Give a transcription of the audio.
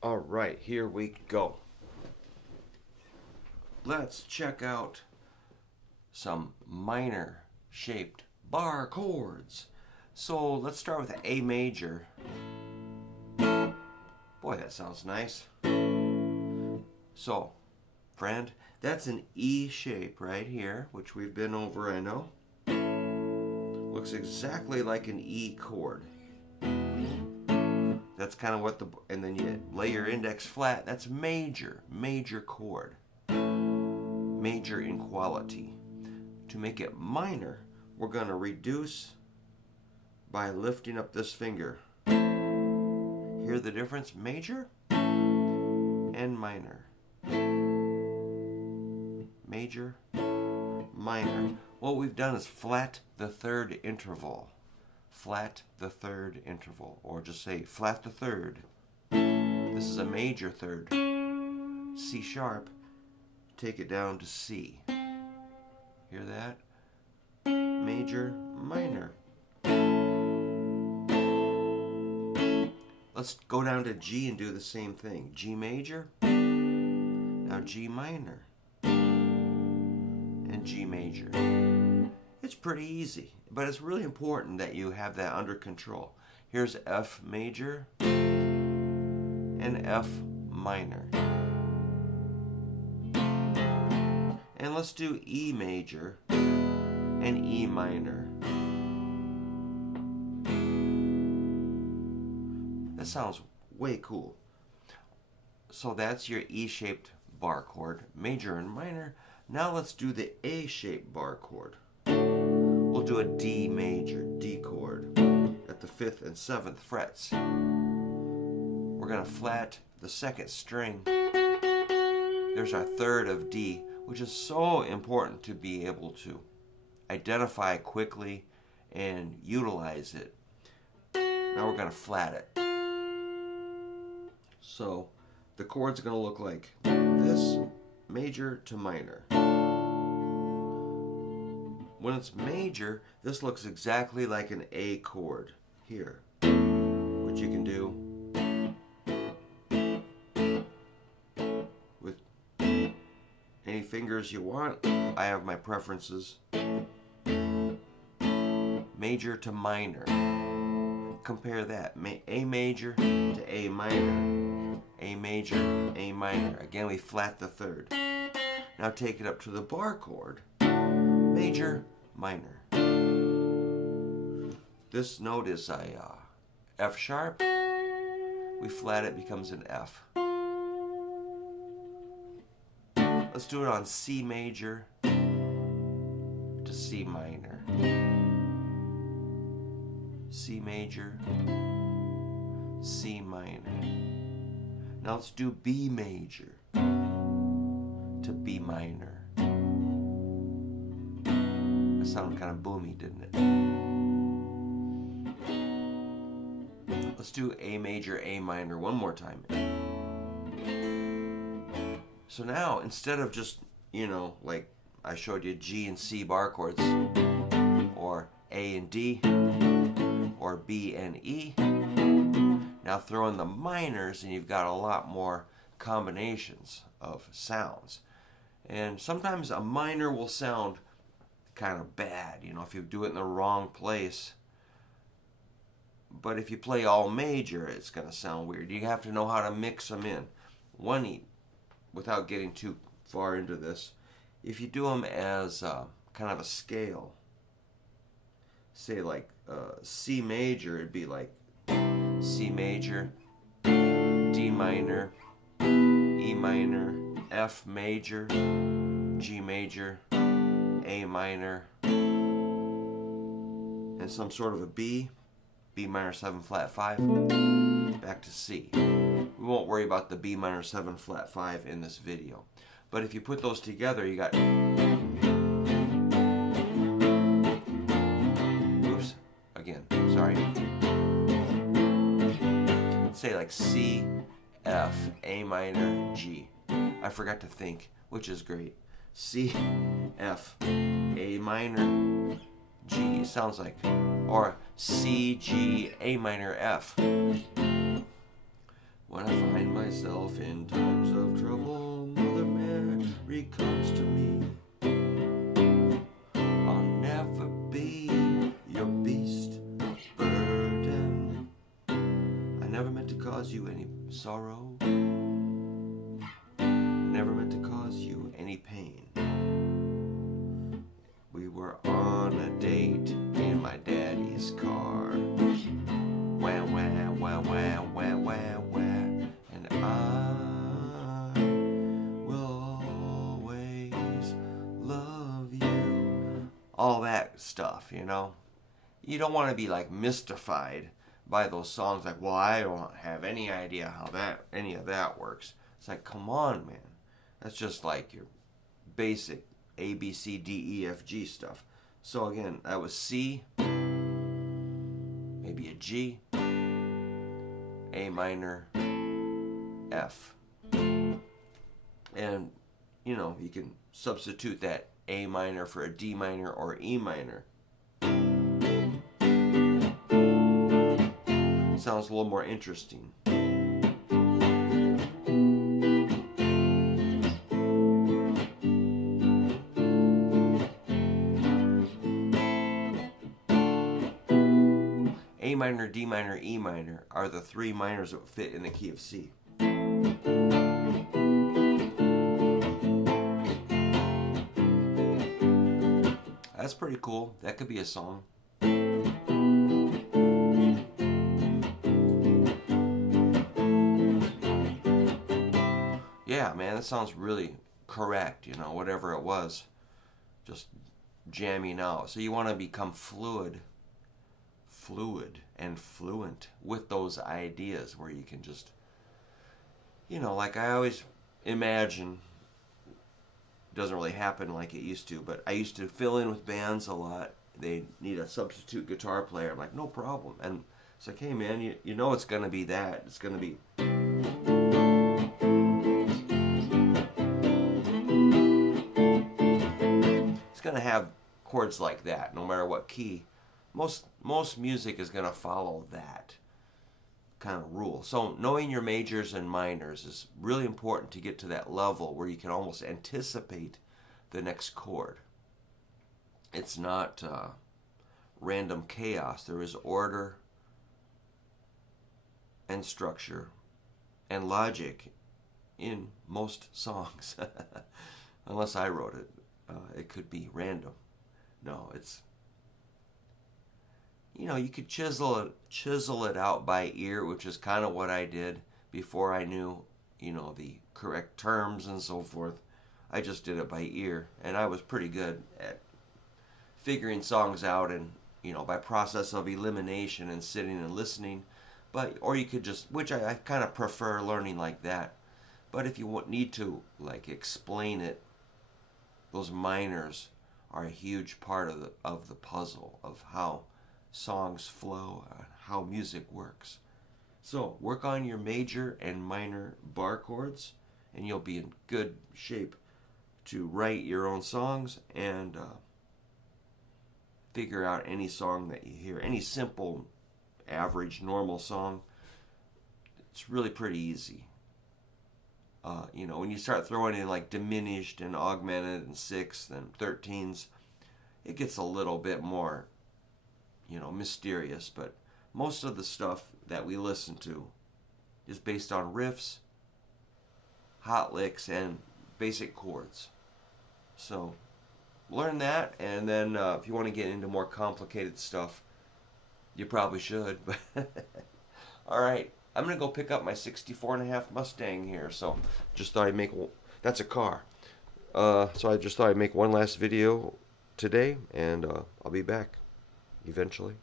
All right, here we go. Let's check out some minor shaped bar chords. So let's start with A major. Boy, that sounds nice. So, friend, that's an E shape right here, which we've been over, I know. Looks exactly like an E chord. That's kind of what and then you lay your index flat. That's major chord. Major in quality. To make it minor, we're going to reduce by lifting up this finger. Hear the difference? Major and minor. Major, minor. What we've done is flat the third interval. Flat the third interval, or just say flat the third. This is a major third. C sharp. Take it down to C. Hear that? Major, minor. Let's go down to G and do the same thing. G major, now G minor, and G major. It's pretty easy, but it's really important that you have that under control. Here's F major and F minor. And let's do E major and E minor. That sounds way cool. So that's your E-shaped bar chord, major and minor. Now let's do the A-shaped bar chord. We'll do a D major, D chord, at the 5th and 7th frets. We're going to flat the 2nd string. There's our 3rd of D, which is so important to be able to identify quickly and utilize it. Now we're going to flat it. So the chord's going to look like this, major to minor. When it's major, this looks exactly like an A chord here, which you can do with any fingers you want. I have my preferences. Major to minor. Compare that. A major to A minor. A major, A minor. Again, we flat the 3rd. Now take it up to the bar chord. Major, minor. This note is a F sharp. We flat it, becomes an F. Let's do it on C major to C minor. C major, C minor. Now let's do B major to B minor. That sounded kind of boomy, didn't it? Let's do A major, A minor one more time. So now, instead of just, like I showed you G and C bar chords, or A and D, or B and E, now throw in the minors and you've got a lot more combinations of sounds. And sometimes a minor will sound kind of bad, if you do it in the wrong place. But if you play all major, it's going to sound weird. You have to know how to mix them in. Without getting too far into this, if you do them as kind of a scale, say like C major, it'd be like C major, D minor, E minor, F major, G major, A minor, and some sort of a B minor 7 flat 5, back to C. We won't worry about the B minor 7 flat 5 in this video. But if you put those together, you got... Oops, again, sorry. Say like C, F, A minor, G. I forgot to think, which is great. C, F, A minor, G. Sounds like... Or C, G, A minor, F. When I find myself If in times of trouble Mother Mary comes to me, I'll never be your beast of burden. I never meant to cause you any sorrow. I never meant to cause you any pain. We were on a date in my daddy's car. Wah, wah, wah, wah, wah, wah, wah. And I will always love you. All that stuff, you know. You don't want to be like mystified by those songs like, well, I don't have any idea how any of that works. It's like, come on, man. That's just like your basic A, B, C, D, E, F, G stuff. So again, that was C, maybe a G, A minor, F. And, you know, you can substitute that A minor for a D minor or E minor. Sounds a little more interesting. A minor, D minor, E minor are the three minors that fit in the key of C. That's pretty cool. That could be a song. Yeah, man, that sounds really correct, you know, whatever it was. Just jamming out. So you want to become fluid and fluent with those ideas where you can just, you know, like I always imagine, it doesn't really happen like it used to, but I used to fill in with bands a lot. They need a substitute guitar player. I'm like, no problem. And it's like, hey man, you know it's going to be that. It's going to be... It's going to have chords like that, no matter what key. Most music is going to follow that kind of rule. So knowing your majors and minors is really important to get to that level where you can almost anticipate the next chord. It's not random chaos. There is order and structure and logic in most songs. Unless I wrote it. It could be random. No, it's... You know, you could chisel it out by ear, which is kind of what I did before I knew, you know, the correct terms and so forth. I just did it by ear, and I was pretty good at figuring songs out, and, you know, by process of elimination and sitting and listening. But, or you could just, which I kind of prefer learning like that. But if you need to, like, explain it, those minors are a huge part of the puzzle of how songs flow, how music works. So work on your major and minor bar chords, and you'll be in good shape to write your own songs and figure out any song that you hear. Any simple, average, normal song, it's really pretty easy. You know, when you start throwing in like diminished and augmented and sixths and 13s, it gets a little bit more, you know, mysterious. But most of the stuff that we listen to is based on riffs, hot licks, and basic chords. So learn that, and then if you want to get into more complicated stuff, you probably should. But all right, I'm gonna go pick up my 64.5 Mustang here. So just thought I'd make, that's a car. So I just thought I'd make one last video today, and I'll be back eventually.